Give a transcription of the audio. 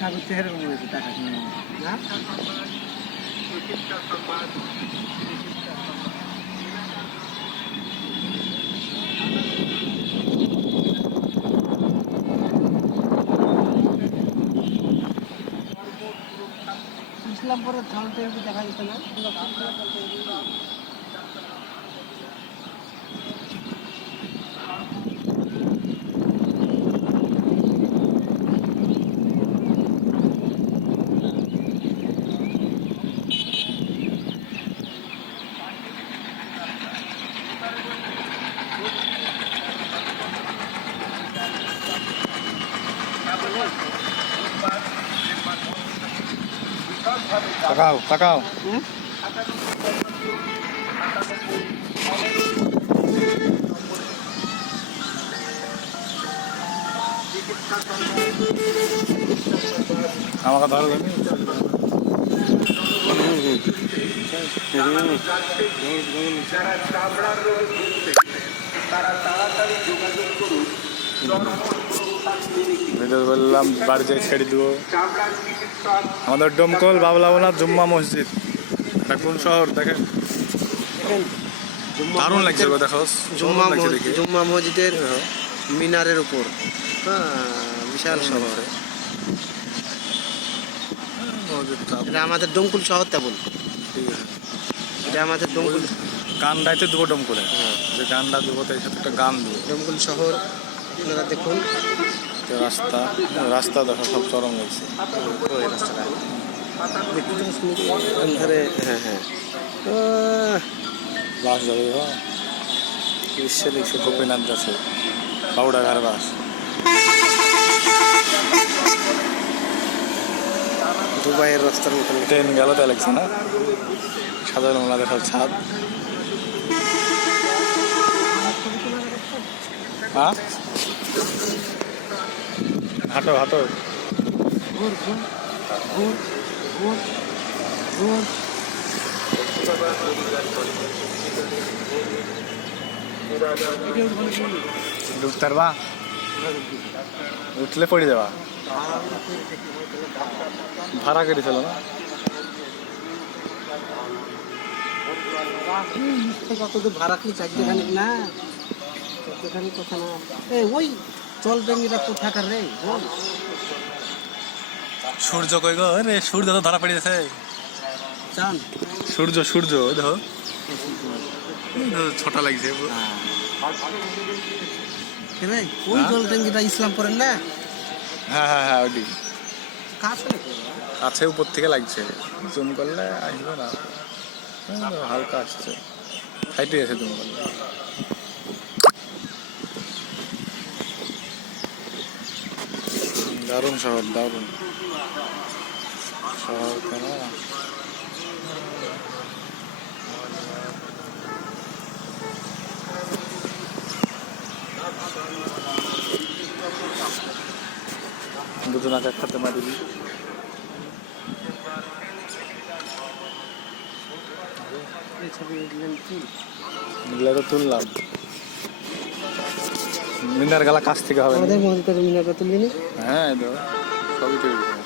দেখা করতে এরকম হয়েছে টাকা না ইসলামপুরের থানতে দেখা যেত না তাকাও তাকাও আমাকে ধরো বললাম বাড়ি যাই ছেড়ে দেবো। আমাদের ডোমকল বাবলাওনা জুম্মা মসজিদ, এটা কোন শহর দেখেন, দারুণ লাগছে দেখো জুম্মা মসজিদের মিনারের উপর, বিশাল শহর। এটা আমাদের ডোমকুল শহর তেমন, এটা আমাদের ডোমকুল গান গাইতে দেবো ডোমকুলে, যে গানটা দেবো তাই সাথে একটা গান দেবো। ডোমকুল শহর আপনারা দেখুন, রাস্তা রাস্তা দেখো সব চরম লাগছে রাস্তাটা ধরে। হ্যাঁ হ্যাঁ বাস যাবে দৃশ্য দেখছে গোপীনাথ যাচ্ছে বাউডা ঘর বাস। দুবাইয়ের রাস্তার মতন ট্রেন গেল তাই লাগছে না, সাধারণ ওনাদের সব ছাদ। হ্যাঁ হাঁটো হাঁটো ঢুকতে পারবা, উঠলে পড়ে যাবা। ভাড়া করে ছিল না কত ভাড়া কি চারটেখানিক না, চারটেখানিক কথা না। ওই জল ট্যাঙ্কিটা কোথাকার রে? সূর্য কই গো রে, সূর্য তো ধরা পড়ে গেছে। চান সূর্য সূর্য দেখো ছোট লাগছে। ওই জল ট্যাঙ্কিটা ইসলামপুরের না? হ্যাঁ হ্যাঁ হ্যাঁ ওইটি কাছে আছে, উপর থেকে লাগছে, জুম করলে আসবে না, হালকা আসছে, হাইটে আছে জুম করলে। দারুণ শহর, দারুণ শহর কেন। দুজন আগে একসাথে মারিবি, মিলে তো তুললাম। মিনার গালা কাছ থেকে হবে, আমাদের মসজিদের মিনারটা তুলিনি। হ্যাঁ সবই তৈরি।